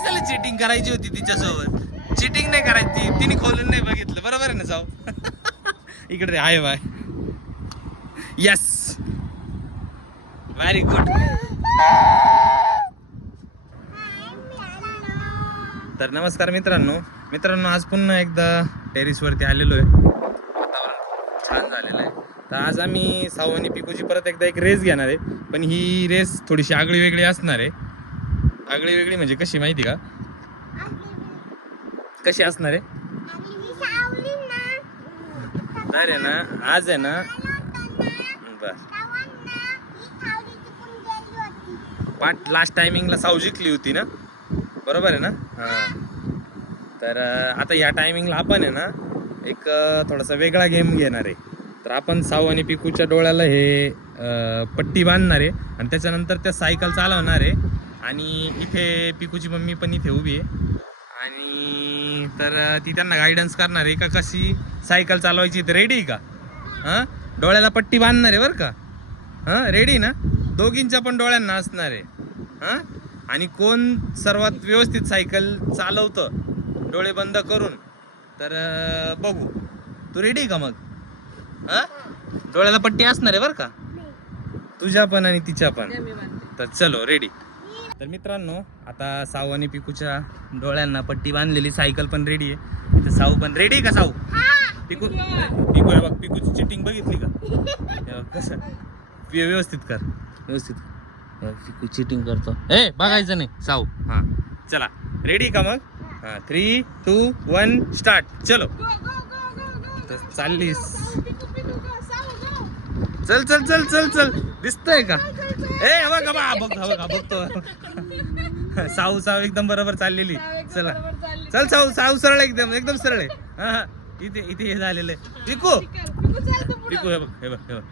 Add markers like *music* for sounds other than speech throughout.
कशाला चिटिंग करायची होती तिच्यासोबत? चिटिंग नाही करायची. तिने खोलून नाही बघितलं. बरोबर आहे ना जाऊ *laughs* इकडे आहे बाय. यस व्हेरी गुड तर नमस्कार मित्रांनो. मित्रांनो आज पुन्हा एकदा टेरिसवरती आलेलो आहे. वातावरण खूप छान झालेलं आहे. तर आज आम्ही साऊ आणि पिकूची परत एकदा एक रेस घेणार आहे. पण ही रेस थोडीशी आगळी वेगळी असणार आहे. आगळी वेगळी म्हणजे कशी माहिती का? कशी असणार आहे? नाही ना आज आहे ना. बर. पाठ लास्ट टायमिंगला साऊ जिंकली होती ना? बरोबर आहे ना? हां. तर आता या टायमिंगला आपण आहे ना एक थोडासा वेगळा गेम घेणार आहे. तर आपण साऊ आणि पिकूच्या डोळ्याला हे पट्टी बांधणार आहे. आणि त्याच्यानंतर त्या सायकल चालवणार आहे. आणि इथे पिकूची मम्मी पण इथे उभी आहे. आणि तर ती त्यांना गायडन्स करणार आहे का? कशी सायकल चालवायची तर रेडी आहे का? हां? डोळ्याला पट्टी बांधणार आहे बरं का? हां? रेडी ना? दोघींच्या पण डोळ्यांना असणार आहे. हां? आणि कोण सर्वात व्यवस्थित सायकल चालवतं? डोळे बंद करून. तर बघू. तू रेडी का मग? हां? डोळ्याला पट्टी असणार आहे बरं का? तुझ्या पण आणि तिच्या पण. तर चलो रेडी तर मित्रांनो आता साऊ आणि पिकूच्या डोळ्यांना पट्टी बांधलेली सायकल पण रेडी आहे तर साऊ पण रेडी आहे का साऊ पिकू पिकू आहे बघ पिकूची चिटिंग बघितली का कसं व्यवस्थित कर व्यवस्थित पिकू चिटिंग करतो ए बघायचं नाही साऊ हां चला रेडी का मग हां थ्री टू वन स्टार्ट चलो तर चाललीस चल चल चल चल चल दिसतंय का? ए हे बघ बा बघ बघ बघतो. साऊ साऊ एकदम बरोबर चाललेली. चला. चल साऊ साऊ सरळ एकदम एकदम सरळ आहे. इथे इथे हे झालेलं आहे. पिकू पिकू हे बघ हे बघ हे बघ.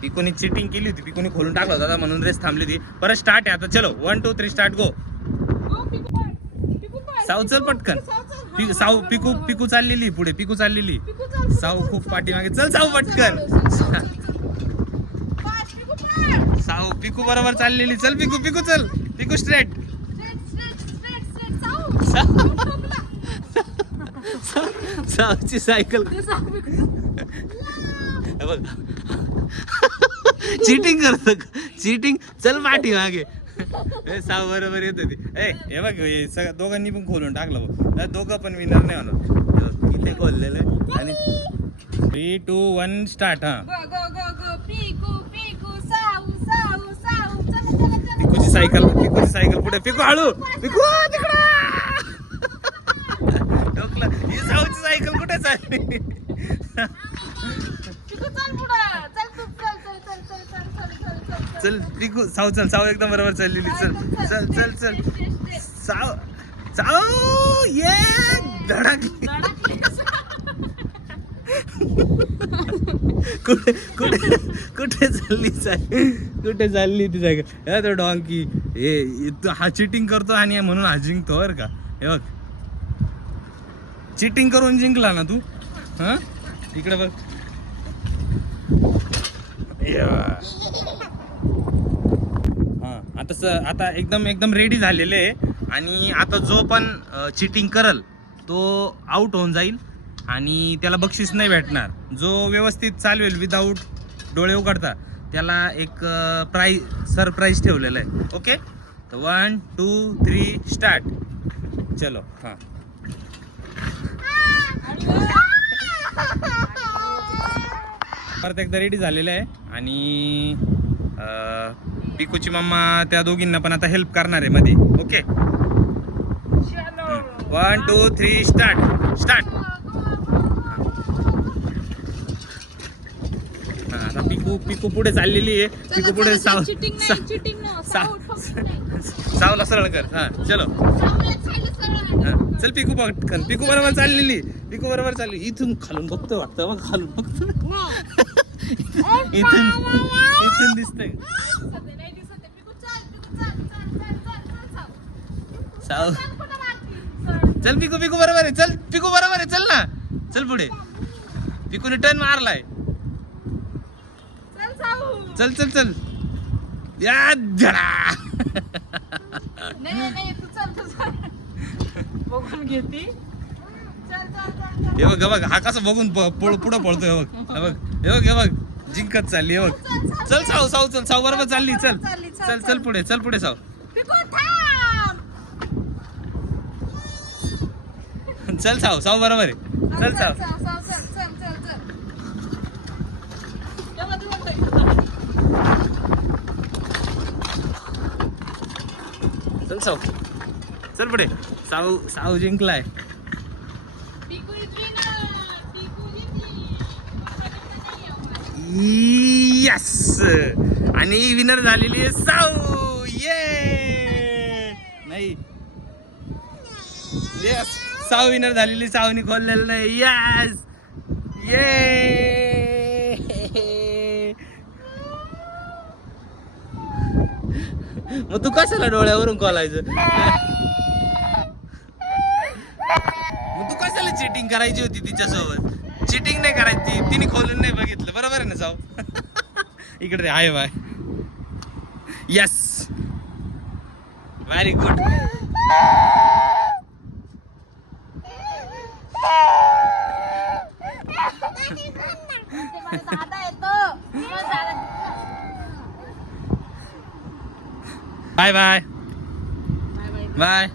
पिकूने चिटिंग केली होती. पिकूने खोलून टाकला होता म्हणून रेस थांबली होती. परत स्टार्ट आहे. आता चलो one two three start go साऊ चल पटकन. साऊ पिकू पिकू चाललेली पुढे पिकू चाललेली साऊ खूप पाठीमागे. चल साऊ पटकन. साऊ पिकू बरोबर चाललेली. चल पिकू पिकू चल. पिकू स्ट्रेट साऊची सायकल बघ. चिटिंग करतो. चिटिंग चल पाठी मागे *laughs* ए, साऊ बरोबर येत होती. ए हे बघ हे सगळं दोघांनी पण खोलून टाकलं बघ. तर दोघं पण विनर नाही होणार. इथे खोललेलं आहे. आणि थ्री टू वन स्टार्ट हा. पिकूची सायकल पिकूची सायकल पुढे. पिकू हळू. पिकू तिकडं. डोकलं ही साऊची सायकल कुठे चालली? चल पिकू साऊ चल साऊ एकदम बरोबर चाललेली. चल चल चल चल साऊ साऊ ये धडकली. कुठे कुठे कुठे चालली साय कुठे चालली ती सायकल हे तो डॉंकी. हे तो हा चिटिंग करतो आणि म्हणून हा जिंकतो बरं का. हे बघ. चिटिंग करून जिंकला ना तू? हा? इकडे बघ. या. हां आता स आता एकदम एकदम रेडी झालेले आहे. आणि आता जो पण चिटिंग करल तो आउट होऊन जाईल. आणि त्याला बक्षीस नाही भेटणार. जो व्यवस्थित चालवेल विदाऊट डोळे उघडता त्याला एक प्राईज सरप्राईज ठेवलेलं आहे. ओके तर वन टू थ्री स्टार्ट चलो हां. परत एकदा रेडी झालेलं आहे. आणि पिकूची मम्मा त्या दोघींना पण आता हेल्प करणार आहे मध्ये. Okay one two three start start आता पिकू पिकू पुढे चाललेली आहे. पिकू पुढे साव सावला सरळ कर. हा चलो. चल पिकू पटकन पिकू बरोबर चाललेली. पिकू बरोबर चालली. इथून खालून बघतो वाटतं मग खालून बघतो *laughs* इथून इथून दिसतंय. साव चल पिकू पिकू बरोबर आहे चल पिकू बरोबर आहे चल ना. चल पुढे. पिकूने टर्न मारलाय. चल चल चल. या धडा. नाही नाही तू चल तू चल. बघून घेती. हे बघ बघ हा कसं बघून पळ पुढं पळतोय बघ. हे बघ हे बघ हे बघ. जिंकत चालली हे बघ. चल साऊ साऊ चल साऊ बरोबर चालली चल. चल, चल पुढे चल पुढे साऊ. चल साऊ साऊ बरोबर आहे. चल साव चल चल चल साऊ. चल पुढे. साऊ साऊ जिंकलाय पिकू is winner. पिकू जिंकली. यस आणि विनर झालेली आहे साऊ. ये नाही. येस साऊ विनर झालेली साऊनी खोललेलं नाही. यस ये मग तू कशाला डोळ्यावरून खोलायचं? मग तू कशाला चिटिंग करायची होती तिच्यासोबत? चिटिंग नाही करायची तिने खोल नाही बघितलं बरोबर आहे ना जाऊ इकडे रे, आहे बाय यस व्हेरी गुड ते माझा दादा येतो माझा दादा bye bye bye bye bye